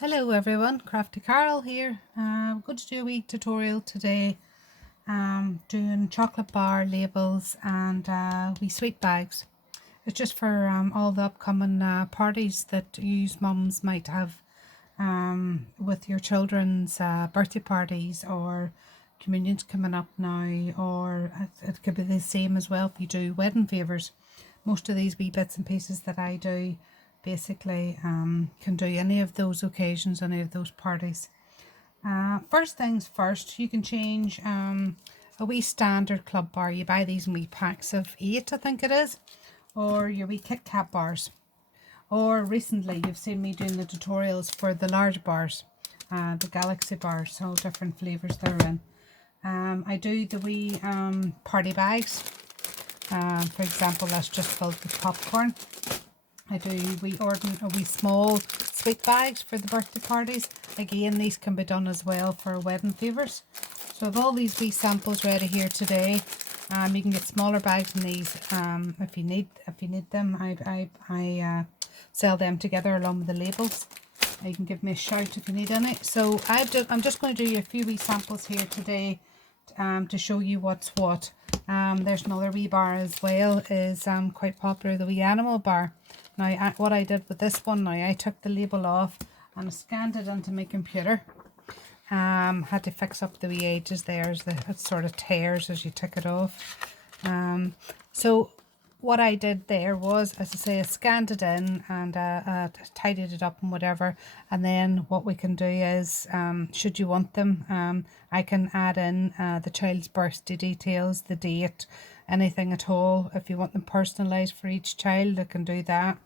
Hello everyone, Crafty Carol here. I'm going to do a wee tutorial today doing chocolate bar labels and wee sweet bags. It's just for all the upcoming parties that you mums might have with your children's birthday parties or communions coming up now, or it could be the same as well if you do wedding favours. Most of these wee bits and pieces that I do basically can do any of those occasions, any of those parties. First things first, you can change a wee standard club bar. You buy these in wee packs of 8, I think it is, or your wee Kit Kat bars. Or recently you've seen me doing the tutorials for the large bars, the Galaxy bars, all different flavours they're in. I do the wee party bags. For example, that's just filled with popcorn. I do wee small sweet bags for the birthday parties. Again, these can be done as well for wedding favours. So I've all these wee samples ready here today. You can get smaller bags than these if you need them. I sell them together along with the labels. You can give me a shout if you need any. So I'm just going to do a few wee samples here today to show you what's what. There's another wee bar as well, is quite popular, the wee animal bar. Now what I did with this one, now I took the label off and I scanned it into my computer. Had to fix up the wee edges there, as it sort of tears as you took it off. So what I did there was, as I say, I scanned it in and tidied it up and whatever. And then what we can do is, should you want them, I can add in the child's birthday details, the date, anything at all. If you want them personalised for each child, I can do that.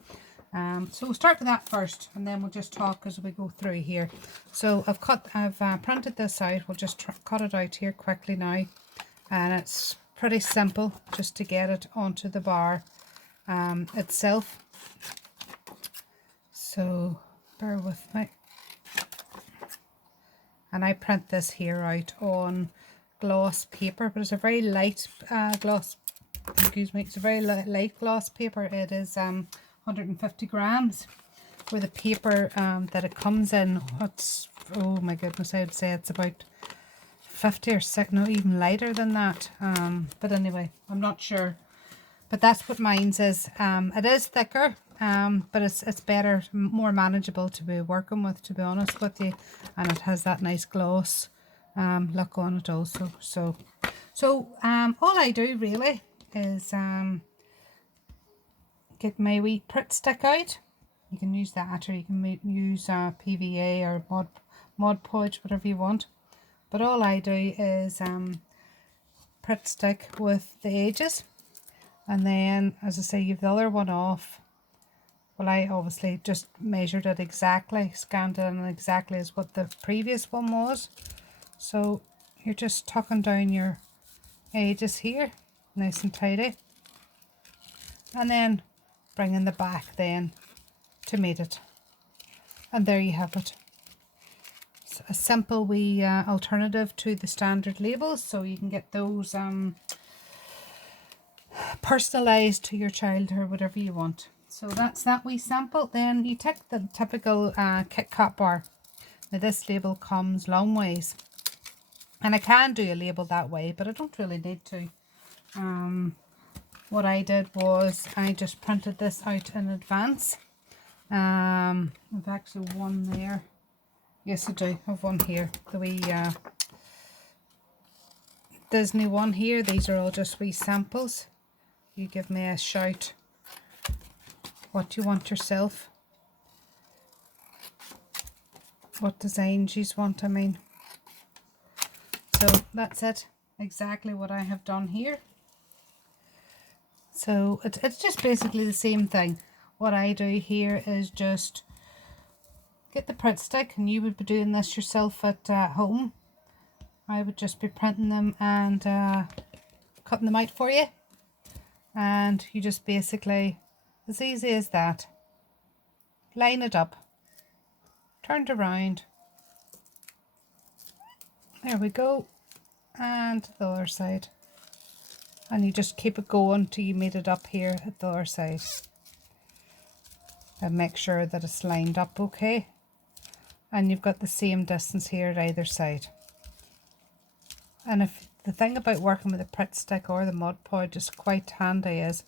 So we'll start with that first, and then we'll just talk as we go through here. So I've printed this out. We'll just cut it out here quickly now, and it's pretty simple just to get it onto the bar itself. So bear with me. And I print this here out on gloss paper, but it's a very light gloss. Excuse me, it's a very light gloss paper. It is 150 grams. For the paper that it comes in, what's, oh my goodness, I would say it's about 50 or 60, no, even lighter than that. But anyway, I'm not sure. But that's what mine's is. It is thicker, but it's better, more manageable to be working with, to be honest with you. And it has that nice gloss look on it also. So all I do really is get my wee Pritt stick out. You can use that, or you can use PVA or Mod Podge, whatever you want. But all I do is Pritt stick with the edges, and then, as I say, you've the other one off. Well, I obviously just measured it exactly, scanned it in exactly as what the previous one was. So you're just tucking down your edges here, nice and tidy, and then bringing the back then to meet it. And there you have it. It's a simple wee alternative to the standard labels, so you can get those personalised to your child or whatever you want. So that's that wee sample. Then you take the typical Kit Kat bar. Now this label comes long ways, and I can do a label that way, but I don't really need to. What I did was I just printed this out in advance. I've actually one there. Yes, I do have one here. The wee Disney one here. These are all just wee samples. You give me a shout what you want yourself. What designs you want, I mean. So that's it. Exactly what I have done here. So it's just basically the same thing. What I do here is just get the Pritt stick, and you would be doing this yourself at home. I would just be printing them and cutting them out for you. And you just basically, as easy as that, line it up, turned around. There we go. And the other side. And you just keep it going till you meet it up here at the other side. And make sure that it's lined up okay. and you've got the same distance here at either side. And if the thing about working with a Pritt stick or the Mod Podge is quite handy is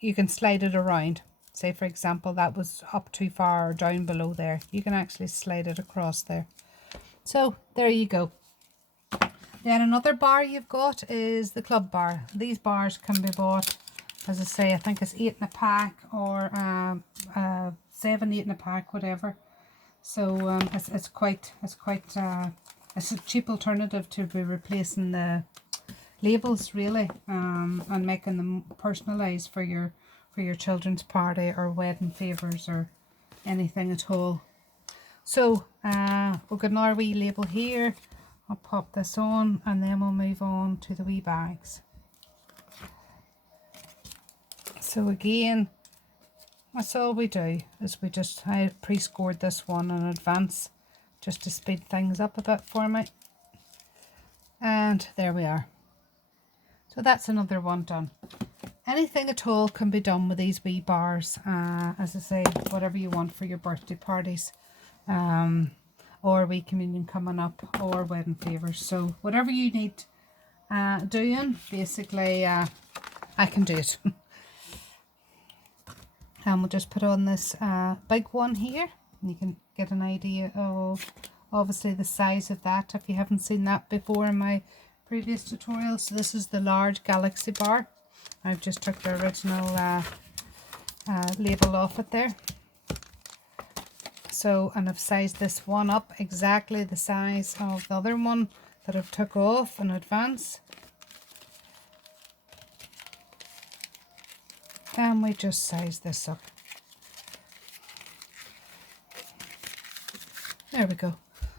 you can slide it around. Say for example that was up too far or down below there, you can actually slide it across there. So there you go. Then another bar you've got is the club bar. These bars can be bought, as I say, I think it's 8 in a pack or 7, 8 in a pack, whatever. So it's a cheap alternative to be replacing the labels really, and making them personalised for your children's party or wedding favours or anything at all. So we've got our wee label here. I'll pop this on and then we'll move on to the wee bags. So again, that's all we do is I pre-scored this one in advance just to speed things up a bit for me. And there we are. So that's another one done. Anything at all can be done with these wee bars. As I say, whatever you want for your birthday parties. Or wee communion coming up, or wedding favours. So whatever you need doing, basically I can do it. And we'll just put on this big one here, and you can get an idea of obviously the size of that if you haven't seen that before in my previous tutorial. So this is the large Galaxy bar. I've just took the original label off it there. So, and I've sized this one up exactly the size of the other one that I've took off in advance. And we just size this up. There we go.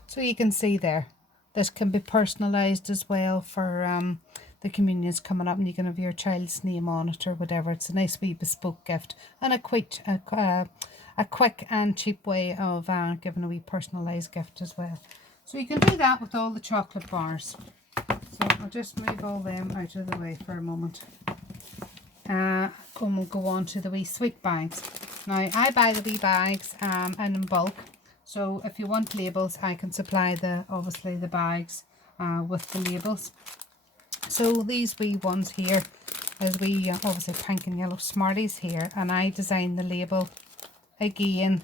So you can see there, this can be personalised as well for the communions coming up, and you can have your child's name on it or whatever. It's a nice wee bespoke gift and a quick and cheap way of giving a wee personalised gift as well. So you can do that with all the chocolate bars. So I'll just move all them out of the way for a moment. And we'll go on to the wee sweet bags. Now I buy the wee bags in bulk. So if you want labels, I can supply obviously the bags with the labels. So these wee ones here is wee obviously pink and yellow Smarties here, and I designed the label again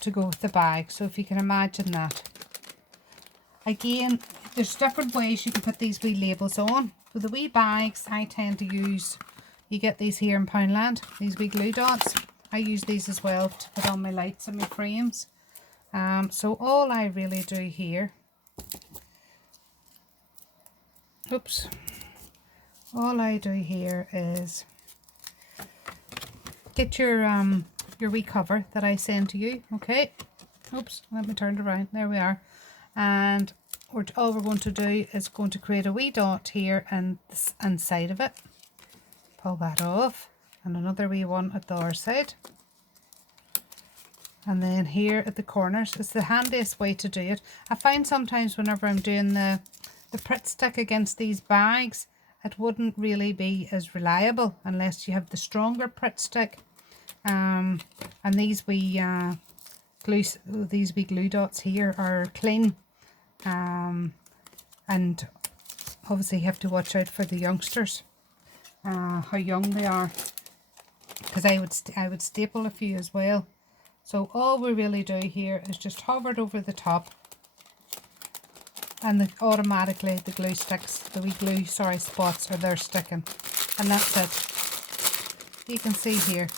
to go with the bag. So if you can imagine that. Again, there's different ways you can put these wee labels on. For the wee bags, I tend to use, you get these here in Poundland, these wee glue dots. I use these as well to put on my lights and my frames. So all I really do here, all I do here is get your wee cover that I send to you. Okay, let me turn it around. There we are. And all we're going to do is going to create a wee dot here and this inside of it. Pull that off, and another wee one at the other side. And then here at the corners, it's the handiest way to do it. I find sometimes whenever I'm doing the Pritt stick against these bags, it wouldn't really be as reliable unless you have the stronger Pritt stick. And these wee glue dots here are clean. And obviously you have to watch out for the youngsters, how young they are, because I would staple a few as well. So all we really do here is just hover it over the top, and automatically the glue sticks, the wee glue spots are there sticking, and that's it. You can see here.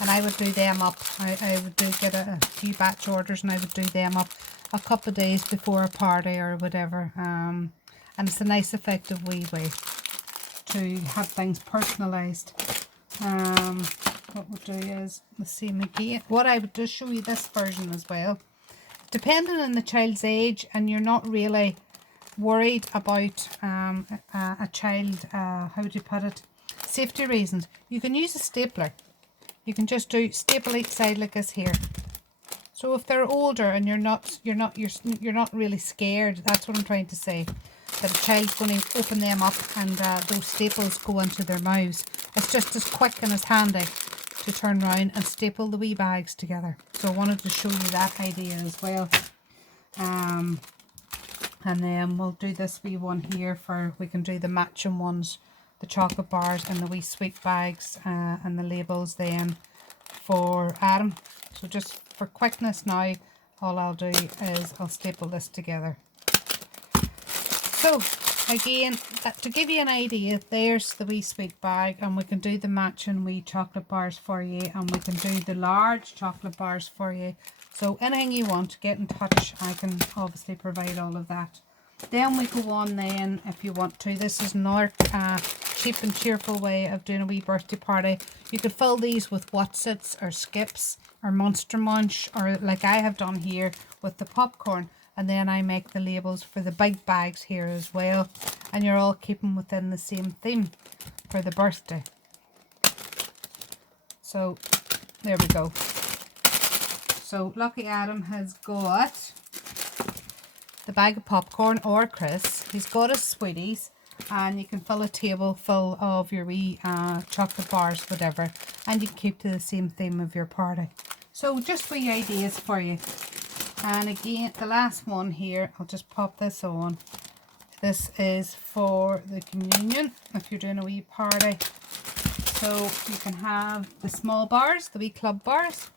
And I would do them up. I would get a few batch orders, and I would do them up a couple of days before a party or whatever. And it's a nice effective way to have things personalised. What we'll do is the same again. What I would just show you this version as well. Depending on the child's age, and you're not really worried about a child, how would you put it, safety reasons, you can use a stapler. You can just staple each side like this here. So if they're older and you're not really scared, that's what I'm trying to say, that a child's going to open them up and those staples go into their mouths. It's just as quick and as handy to turn around and staple the wee bags together. So I wanted to show you that idea as well. And then we'll do this wee one here for, we can do the matching ones, the chocolate bars and the wee sweet bags and the labels then for Adam. So just for quickness now, all I'll do is I'll staple this together. So again, to give you an idea, there's the wee sweet bag, and we can do the matching wee chocolate bars for you, and we can do the large chocolate bars for you. So anything you want, get in touch. I can obviously provide all of that. Then we go on then, if you want to. This is another cheap and cheerful way of doing a wee birthday party. You could fill these with Whatsits or Skips or Monster Munch, or like I have done here with the popcorn. And then I make the labels for the big bags here as well. And you're all keeping within the same theme for the birthday. So there we go. So Lucky Adam has got the bag of popcorn or crisps. He's got his sweeties, and you can fill a table full of your wee chocolate bars, whatever, and you can keep to the same theme of your party. So just wee ideas for you. And again, the last one here, I'll just pop this on. This is for the communion, if you're doing a wee party. So you can have the small bars, the wee club bars,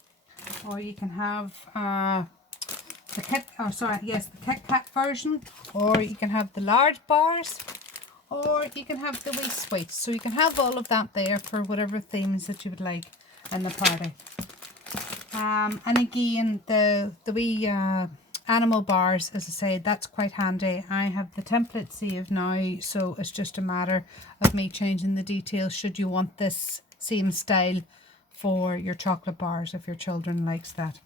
or you can have the Kit Kat version, or you can have the large bars, or you can have the wee sweets. So you can have all of that there for whatever themes that you would like in the party. And again, the wee animal bars, as I say, that's quite handy. I have the template saved now, so it's just a matter of me changing the details should you want this same style for your chocolate bars if your children likes that.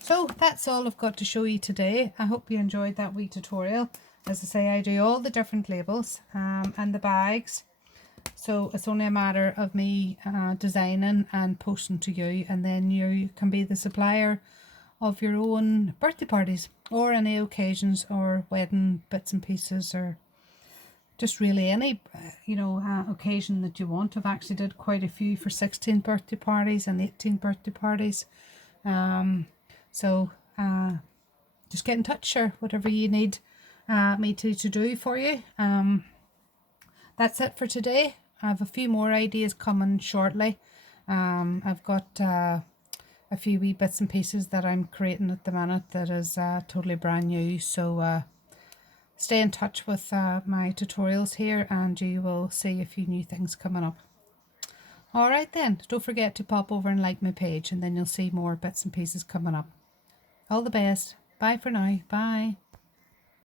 So that's all I've got to show you today. I hope you enjoyed that wee tutorial. As I say, I do all the different labels and the bags. So it's only a matter of me designing and posting to you, and then you can be the supplier of your own birthday parties or any occasions or wedding bits and pieces, or just really any occasion that you want. I've actually did quite a few for 16 birthday parties and 18 birthday parties. So just get in touch, or whatever you need me to do for you. That's it for today. I have a few more ideas coming shortly. I've got a few wee bits and pieces that I'm creating at the minute that is totally brand new. So stay in touch with my tutorials here, and you will see a few new things coming up. Alright then, don't forget to pop over and like my page, and then you'll see more bits and pieces coming up. All the best. Bye for now. Bye.